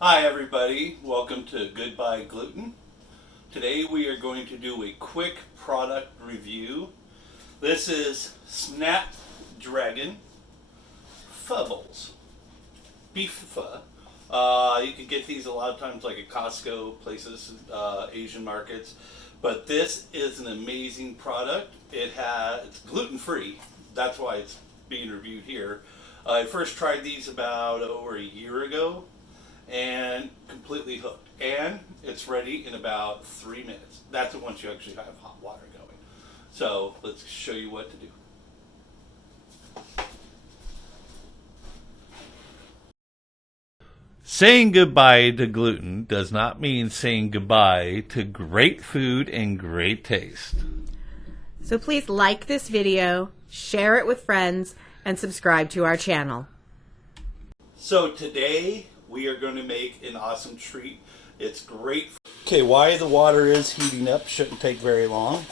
Hi everybody, welcome to Goodbye Gluten. Today we are going to do a quick product review. This is Snapdragon Beef Pho. You can get these a lot of times like at Costco, places, Asian markets. But this is an amazing product. It's gluten free. That's why it's being reviewed here. I first tried these about over a year ago and completely hooked. And it's ready in about 3 minutes. That's once you actually have hot water going. So let's show you what to do. Saying goodbye to gluten does not mean saying goodbye to great food and great taste. So please like this video, share it with friends, and subscribe to our channel. So today we are going to make an awesome treat. It's great. Okay, while the water is heating up, shouldn't take very long.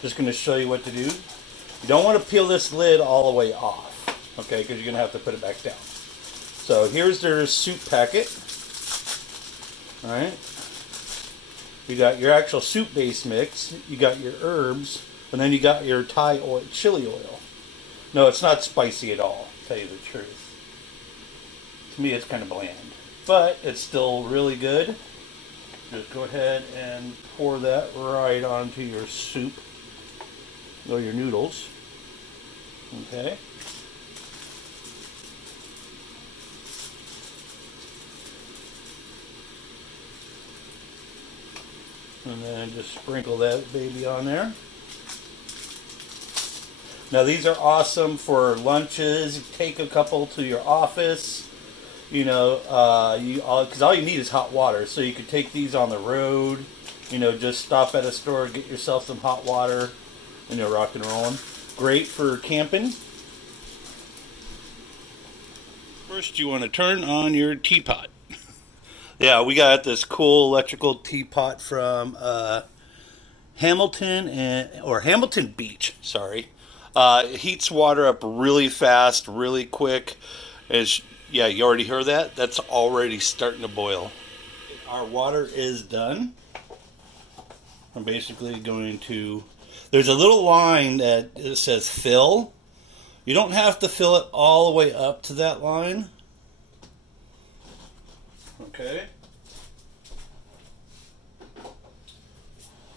Just going to show you what to do. You don't want to peel this lid all the way off, okay, because you're going to have to put it back down. So here's their soup packet. All right. You got your actual soup base mix. You got your herbs, and then you got your Thai oil, chili oil. No, it's not spicy at all, to tell you the truth. To me, it's kind of bland, but it's still really good. Just go ahead and pour that right onto your soup or your noodles. Okay. And then just sprinkle that baby on there. Now these are awesome for lunches. Take a couple to your office. You know, because all you need is hot water. So you could take these on the road. You know, just stop at a store, get yourself some hot water, and you're rock and rolling. Great for camping. First, you want to turn on your teapot. Yeah, we got this cool electrical teapot from Hamilton Beach. Sorry, it heats water up really fast, really quick. Yeah, you already heard that. That's already starting to boil. Our water is done. I'm basically going to. There's a little line that it says fill. You don't have to fill it all the way up to that line. Okay.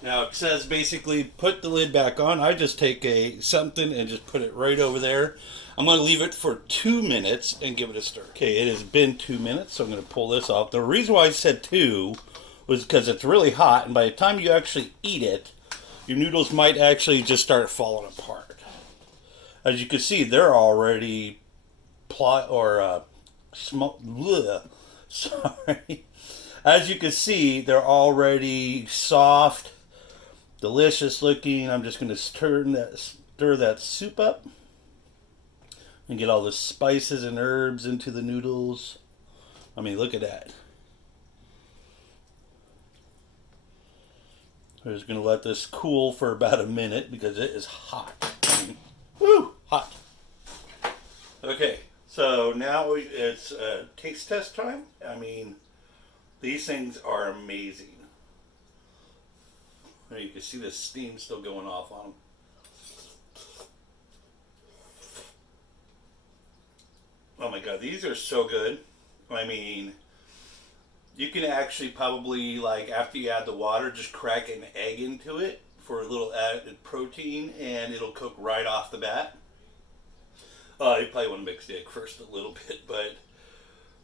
Now it says basically put the lid back on. I just take something and just put it right over there. I'm going to leave it for 2 minutes and give it a stir. Okay, it has been 2 minutes, so I'm going to pull this off. The reason why I said 2 was because it's really hot, and by the time you actually eat it, your noodles might actually just start falling apart. As you can see, they're already sorry. As you can see, they're already soft, delicious looking. I'm just going to stir that soup up and get all the spices and herbs into the noodles. I mean, look at that. I'm just going to let this cool for about a minute because it is hot. Woo! Hot. Okay, so now it's taste test time. I mean, these things are amazing. You can see the steam still going off on them. Oh my god, these are so good. I mean, you can actually probably, like, after you add the water, just crack an egg into it for a little added protein, and it'll cook right off the bat. You probably want to mix the egg first a little bit, but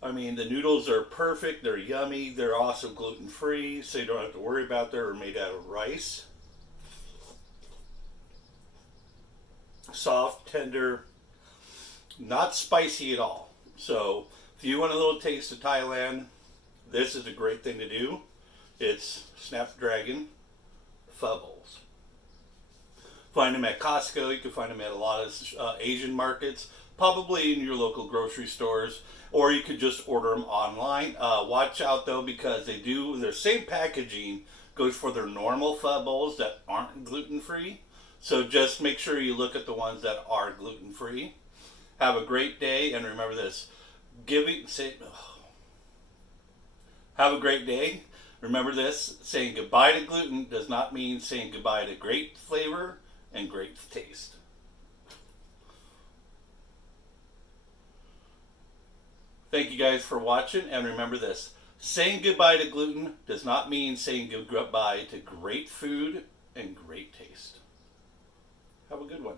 I mean, the noodles are perfect. They're yummy. They're also gluten free, so you don't have to worry about they're made out of rice. Soft, tender, not spicy at all. So if you want a little taste of Thailand, this is a great thing to do. It's Snapdragon Pho. Find them at Costco. You can find them at a lot of Asian markets, probably in your local grocery stores, or you could just order them online. Watch out though, because their same packaging goes for their normal pho bowls that aren't gluten free. So just make sure you look at the ones that are gluten free. Have a great day, and remember this: Have a great day. Remember this, saying goodbye to gluten does not mean saying goodbye to great flavor and great taste. Thank you guys for watching, and remember this, saying goodbye to gluten does not mean saying goodbye to great food and great taste. Have a good one.